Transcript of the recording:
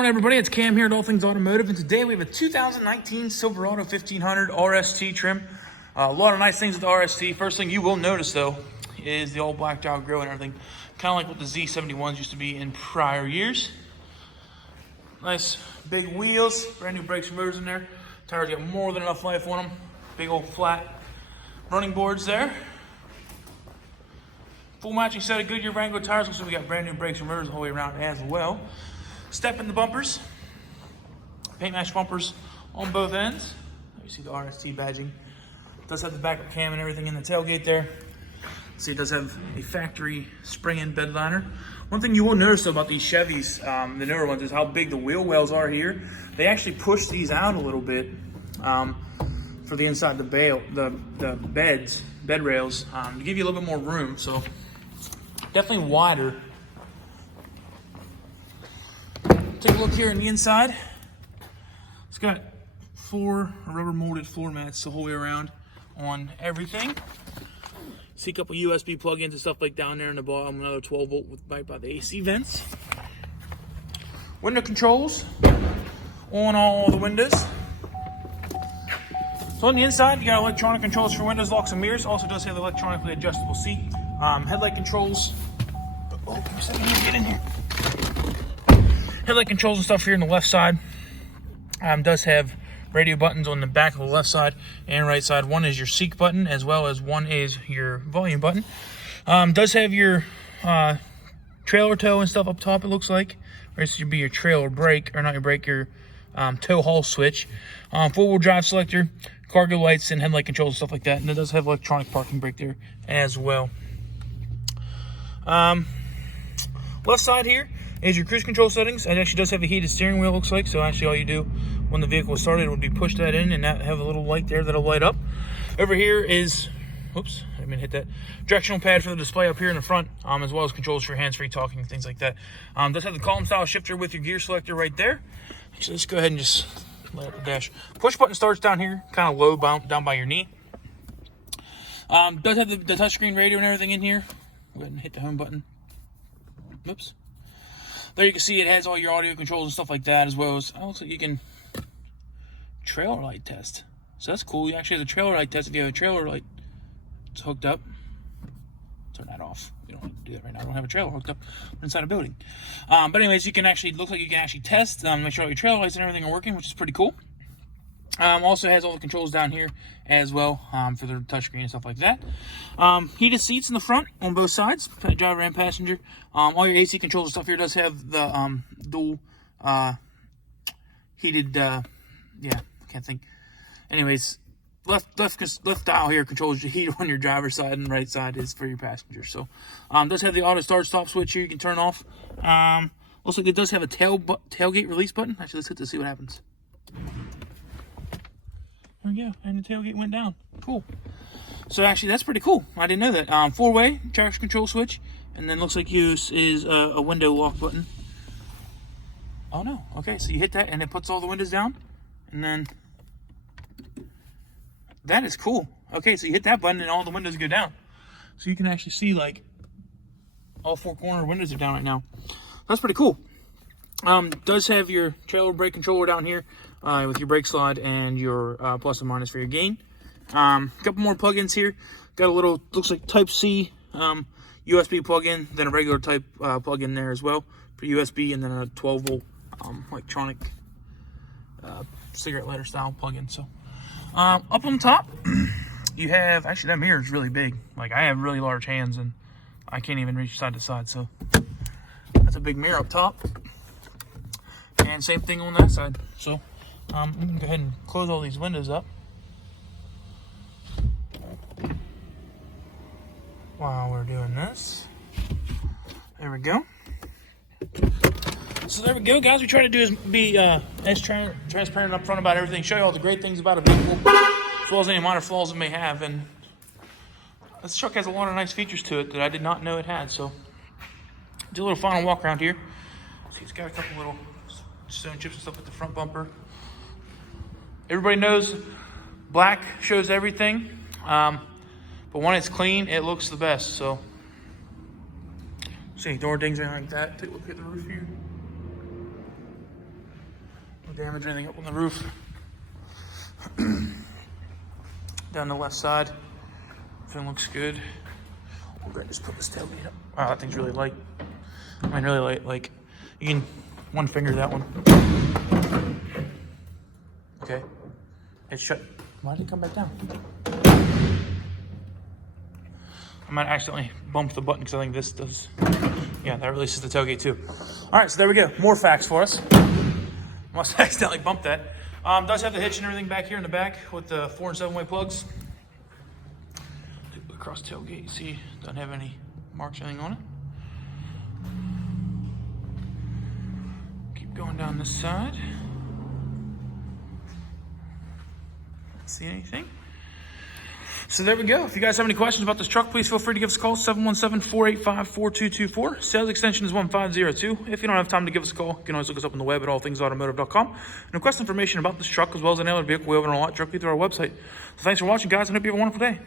Morning everybody, it's Cam here at All Things Automotive, and today we have a 2019 Silverado 1500 RST trim. A lot of nice things with the RST. First thing you will notice though is the all black job grill and everything, kind of like what the Z71s used to be in prior years. Nice big wheels, brand new brakes and motors in there. Tires got more than enough life on them. Big old flat running boards there. Full matching set of GoodYear Wrangler tires. Looks like we got brand new brakes and motors all the way around as well. Step in the bumpers, paint match bumpers on both ends. You see the RST badging. It does have the backup cam and everything in the tailgate there. See, it does have a factory spring-in bed liner. One thing you will notice though about these Chevys, the newer ones, is how big the wheel wells are here. They actually push these out a little bit for the inside the bed rails, to give you a little bit more room. So definitely wider. Take a look here on the inside. It's got 4 rubber molded floor mats the whole way around on everything. See a couple USB plug-ins and stuff like down there in the bottom. Another 12 volt with by the AC vents. Window controls on all the windows. So on the inside, you got electronic controls for windows, locks, and mirrors. Also does have the electronically adjustable seat. Headlight controls. Oh, give me a second here, get in here. Headlight controls and stuff here on the left side. Does have radio buttons on the back of the left side and right side. One is your seek button, as well as one is your volume button. Does have your trailer tow and stuff up top, it looks like. Or this should be your trailer brake, or not your brake, your tow haul switch. Four-wheel drive selector, cargo lights, and headlight controls and stuff like that. And it does have electronic parking brake there as well. Left side here is your cruise control settings. It actually does have a heated steering wheel, looks like. So actually all you do when the vehicle is started would be push that in, and that have a little light there that'll light up. Over here is, oops, I didn't hit that, directional pad for the display up here in the front, as well as controls for hands-free talking and things like that. Does have the column style shifter with your gear selector right there. Actually, let's go ahead and just light up the dash. Push button starts down here, kind of low, down by your knee. Does have the touchscreen radio and everything in here. Go ahead and hit the home button. Oops. There you can see it has all your audio controls and stuff like that, as well as, looks like you can trailer light test. So that's cool. You actually have a trailer light test if you have a trailer light. It's hooked up. Turn that off. You don't have to do that right now. I don't have a trailer hooked up inside a building. But anyways, you can actually, look like you can actually test, make sure all your trailer lights and everything are working, which is pretty cool. Also has all the controls down here as well, for the touchscreen and stuff like that. Heated seats in the front on both sides, driver and passenger. All your AC controls and stuff here does have the dual heated, yeah, I can't think. Anyways, left dial here controls your heat on your driver's side, and right side is for your passenger. So does have the auto start stop switch here you can turn off. Looks like it does have a tailgate release button. Actually, let's hit to see what happens. There we go, and the tailgate went down. Cool. So actually, that's pretty cool. I didn't know that. 4-way traction control switch, and then looks like use is a window lock button. Oh no, okay, so you hit that and it puts all the windows down, and then that is cool. Okay, so you hit that button and all the windows go down. So you can actually see like all 4 corner windows are down right now. That's pretty cool. Does have your trailer brake controller down here with your brake slide and your plus and minus for your gain. Couple more plugins here. Got a little, looks like Type-C USB plug-in, then a regular type plug-in there as well for USB, and then a 12 volt electronic cigarette lighter style plug-in. So up on top, you have, actually that mirror is really big. Like, I have really large hands and I can't even reach side to side, so that's a big mirror up top. And same thing on that side. So I'm gonna go ahead and close all these windows up while we're doing this. There we go. So there we go, guys. We try to do is be as transparent up front about everything, show you all the great things about a vehicle, as well as any minor flaws it may have. And this truck has a lot of nice features to it that I did not know it had. So do a little final walk around here. See, it's got a couple little stone chips and stuff at the front bumper. Everybody knows black shows everything, but when it's clean, it looks the best. So see any door dings or anything like that. Take a look at the roof here. damage or anything up on the roof. Down the left side, everything looks good. We're gonna just put this tailgate up. Wow, that thing's really light. I mean, really light. Like, you can one finger that one. Okay, it's shut. Why did it come back down? I might accidentally bump the button because I think this does. Yeah, that releases the tailgate too. All right, so there we go. More facts for us. Must have accidentally bumped that. Does have the hitch and everything back here in the back with the 4- and 7-way plugs. Across tailgate, you see, doesn't have any marks or anything on it. Keep going down this side. See anything? So there we go. If you guys have any questions about this truck, please feel free to give us a call, 717-485-4224. Sales extension is 1502. If you don't have time to give us a call, you can always look us up on the web at allthingsautomotive.com and request information about this truck as well as any other vehicle we have on our lot directly through our website. So thanks for watching, guys, and hope you have a wonderful day.